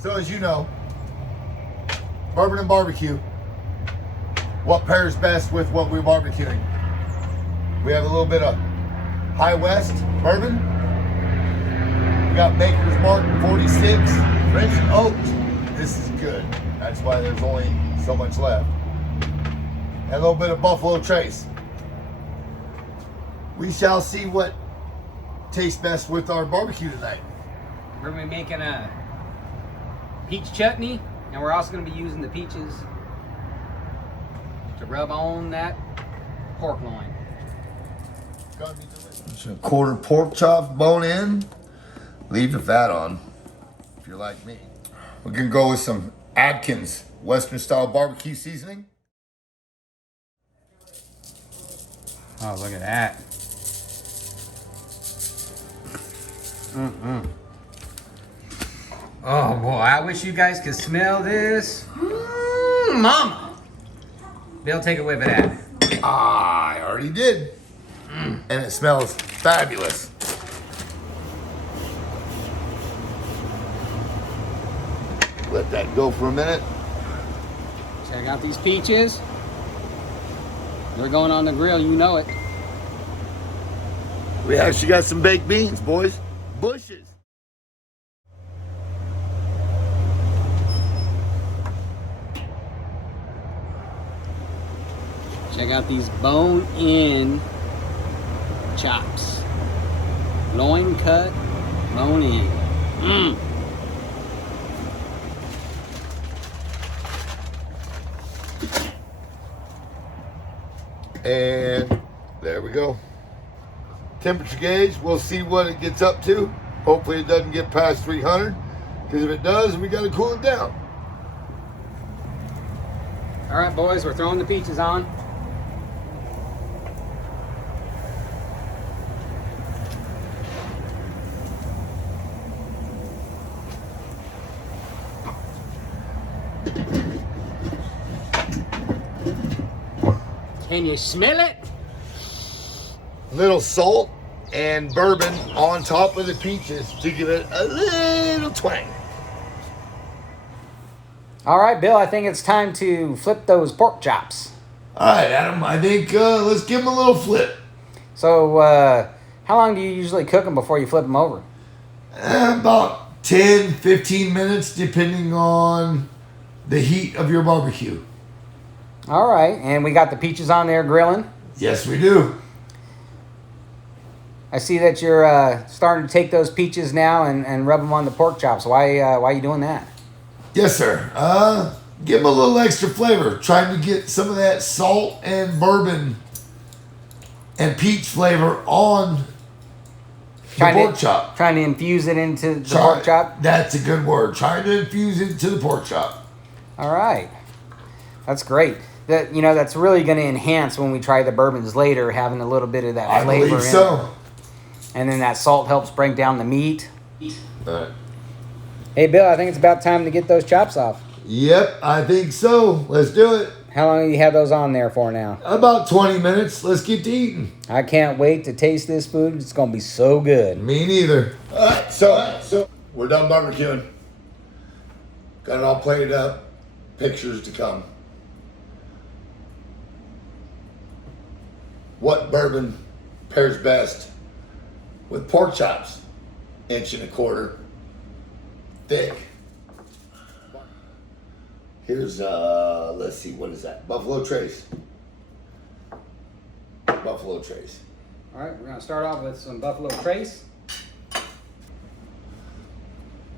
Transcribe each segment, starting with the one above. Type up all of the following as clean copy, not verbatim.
So as you know, bourbon and barbecue, what pairs best with what we're barbecuing? We have a little bit of High West bourbon. We got Maker's Mark 46 French Oak. This is good. That's why there's only so much left. And a little bit of Buffalo Trace. We shall see what tastes best with our barbecue tonight. We're going to be making a peach chutney, and we're also going to be using the peaches to rub on that pork loin. It's a quarter pork chop, bone in. Leave the fat on, if you're like me. We're gonna go with some Adkins Western style barbecue seasoning. Oh, look at that. Oh boy, I wish you guys could smell this. Mama. Bill, take a whiff of that. I already did. And it smells fabulous. Let that go for a minute. Check out these peaches. They're going on the grill, you know it. We actually got some baked beans, boys. Bushes. Check out these bone-in chops. Loin cut, bone-in. And there we go. Temperature gauge, we'll see what it gets up to. Hopefully it doesn't get past 300, because if it does, we got to cool it down. All right, boys, we're throwing the peaches on. Can you smell it? Little salt and bourbon on top of the peaches to give it a little twang. All right, Bill, I think it's time to flip those pork chops. All right, Adam, I think let's give them a little flip. So, how long do you usually cook them before you flip them over? About 10, 15 minutes, depending on the heat of your barbecue. All right, and we got the peaches on there grilling. Yes, we do. I see that you're starting to take those peaches now and rub them on the pork chops. Why are you doing that? Yes, sir. Give them a little extra flavor. Trying to get some of that salt and bourbon and peach flavor on the pork chop. Trying to infuse it into the pork chop? That's a good word. Trying to infuse it into the pork chop. All right. That's great. That's really going to enhance when we try the bourbons later, having a little bit of that flavor. I believe so. And then that salt helps break down the meat. All right. Hey, Bill, I think it's about time to get those chops off. Yep, I think so. Let's do it. How long do you have those on there for now? About 20 minutes. Let's get to eating. I can't wait to taste this food. It's going to be so good. Me neither. All right, so we're done barbecuing. Got it all plated up. Pictures to come. What bourbon pairs best with pork chops? 1.25 inches thick. Here's let's see, what is that? Buffalo Trace. Buffalo Trace. All right, we're gonna start off with some Buffalo Trace.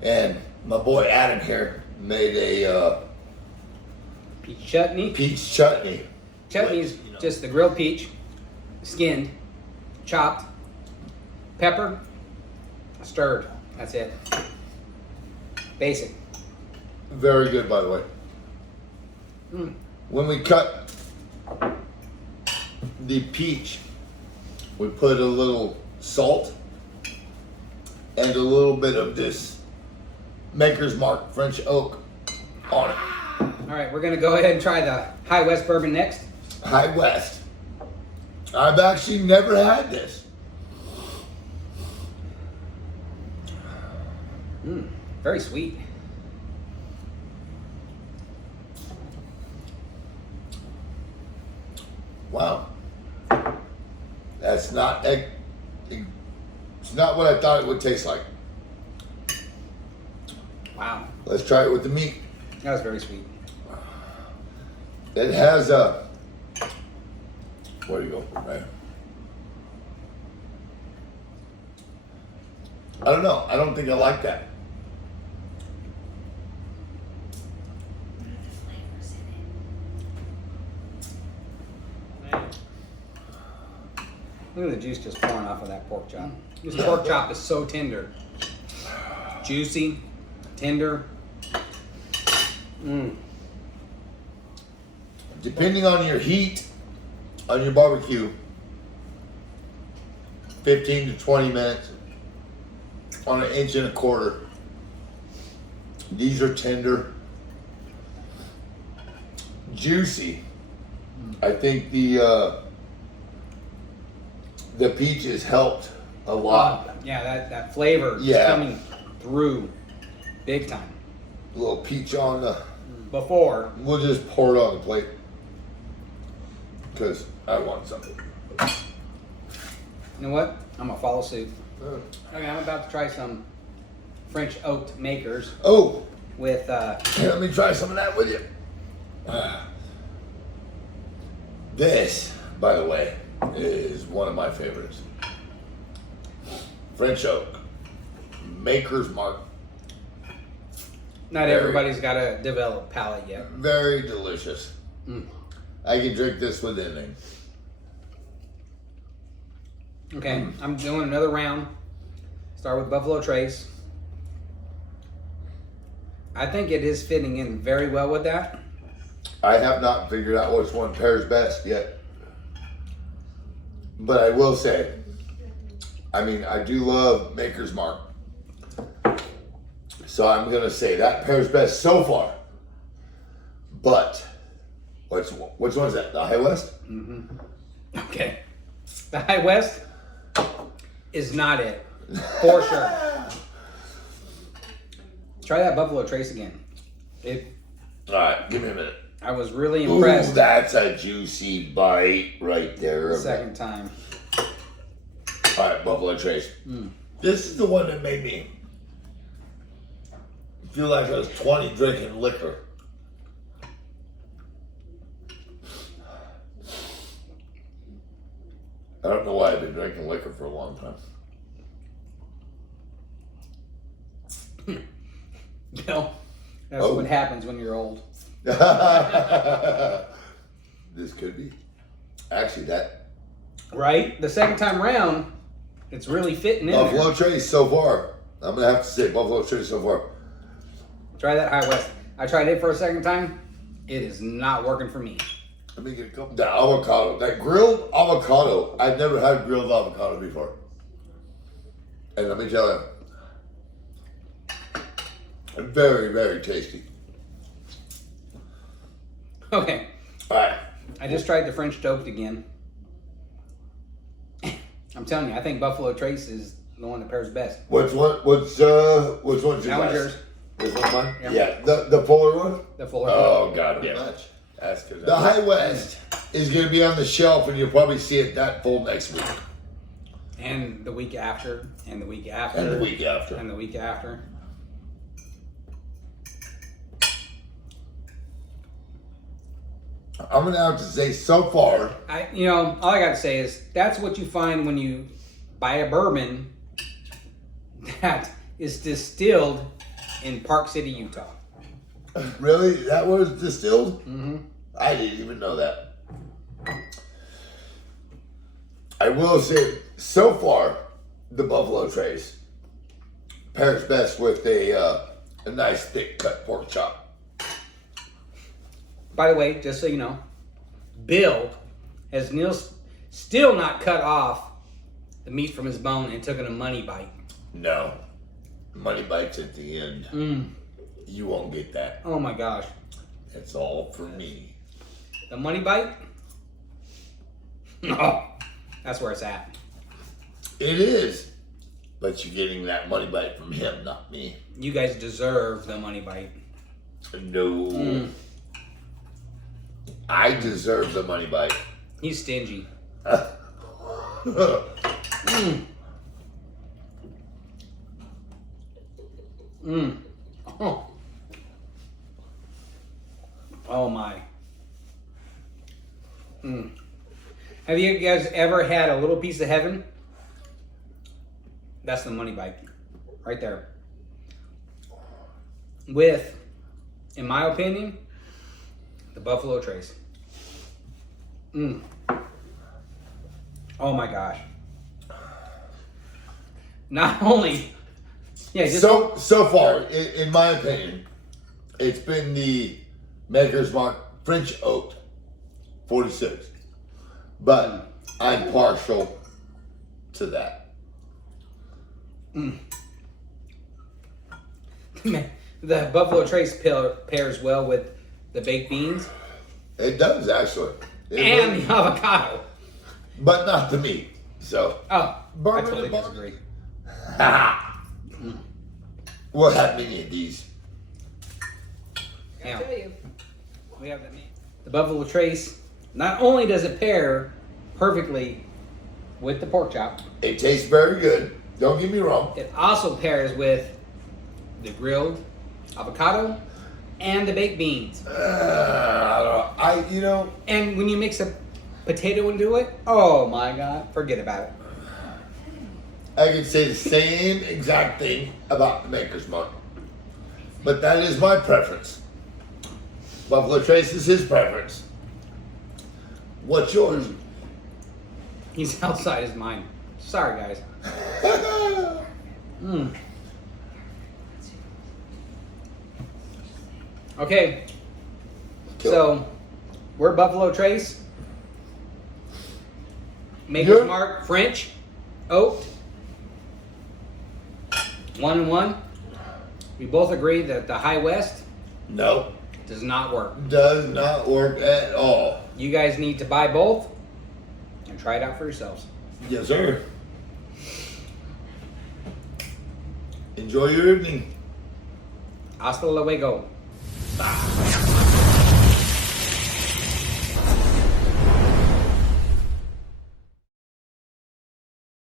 And my boy Adam here made a peach chutney. Peach chutney. Chutney is just the grilled peach, skinned, chopped, pepper, stirred. That's it. Basic. Very good, by the way. When we cut the peach, we put a little salt and a little bit of this Maker's Mark French Oak on it. All right, we're gonna go ahead and try the High West bourbon next. High West. I've actually never had this. Very sweet. Wow. That's not. It's not what I thought it would taste like. Wow. Let's try it with the meat. That was very sweet. It has a. Where do you go? Right. I don't know. I don't think I like that. Look at the juice just pouring off of that pork chop. This pork chop is so tender. Juicy, tender. Depending on your heat on your barbecue, 15 to 20 minutes on 1 1/4 inch. These are tender, juicy. I think the peaches helped a lot. Yeah, that flavor is coming through big time. A little peach on the. Before. We'll just pour it on the plate because I want something. You know what? I'm gonna follow suit. Okay, I'm about to try some French oaked makers. Oh, with hey, let me try some of that with you. This, by the way, is one of my favorites. French oak, Maker's Mark. Not everybody's got a developed palate yet. Very delicious. I can drink this with anything. Okay, I'm doing another round. Start with Buffalo Trace. I think it is fitting in very well with that. I have not figured out which one pairs best yet. But I will say, I mean, I do love Maker's Mark. So I'm going to say that pairs best so far. But, which one is that? The High West? Okay. The High West is not it. For sure. Try that Buffalo Trace again. All right, give me a minute. I was really impressed. Ooh, that's a juicy bite right there. The second time. All right, Buffalo Trace. This is the one that made me feel like I was 20 drinking liquor. I don't know why I've been drinking liquor for a long time. No, that's what happens when you're old. This could be. Actually, that. Right? The second time round, it's really fitting in Buffalo there. Trace so far. I'm going to have to say Buffalo Trace so far. Try that High West. I tried it for a second time. It is not working for me. Let me get a couple. The avocado. That grilled avocado. I've never had grilled avocado before. And let me tell you, very, very tasty. Okay. All right. I just tried the French toast again. I'm telling you, I think Buffalo Trace is the one that pairs best. Which one's your That one's best? yours. This one mine? Yeah. Yeah. The fuller one? The fuller Oh, one. God, Yeah. much. The High West is going to be on the shelf, and you'll probably see it that full next week. And the week after, and the week after. And the week after. And the week after. I'm going to have to say, so far, All I got to say is that's what you find when you buy a bourbon that is distilled in Park City, Utah. really, that was distilled? Mm-hmm. I didn't even know that. I will say, so far, the Buffalo Trace pairs best with a nice thick cut pork chop. By the way, just so you know, Bill has still not cut off the meat from his bone and taken a money bite. No, money bites at the end. You won't get that. Oh my gosh. It's all for me. The money bite? Oh, that's where it's at. It is. But you're getting that money bite from him, not me. You guys deserve the money bite. No. I deserve the money bite. He's stingy. Oh. Oh my. Have you guys ever had a little piece of heaven? That's the money bite. Right there. With, in my opinion, the Buffalo Trace. Oh my gosh. Not only, yeah, just so far, in my opinion, it's been the Maker's Mark French Oak 46. But I'm partial to that. The Buffalo Trace pairs well with the baked beans. It does, actually. And the avocado. But not the meat. So. Oh, Bourbon I totally and bourbon. disagree. We'll have many of these. Now, we have the Buffalo Trace. Not only does it pair perfectly with the pork chop, It tastes very good. Don't get me wrong. it also pairs with the grilled avocado and the baked beans. You know. And when you mix a potato into it, oh my God, forget about it. I could say the same exact thing about the Maker's Mark. But that is my preference. Buffalo Trace is his preference. What's yours? He's outside his mind. Sorry, guys. Okay. So, we're Buffalo Trace. Maker's Good. Mark French Oak. 1-1. We both agree that the High West No. does not work. Does not work at all. You guys need to buy both and try it out for yourselves. Yes, sir. Enjoy your evening. Hasta luego.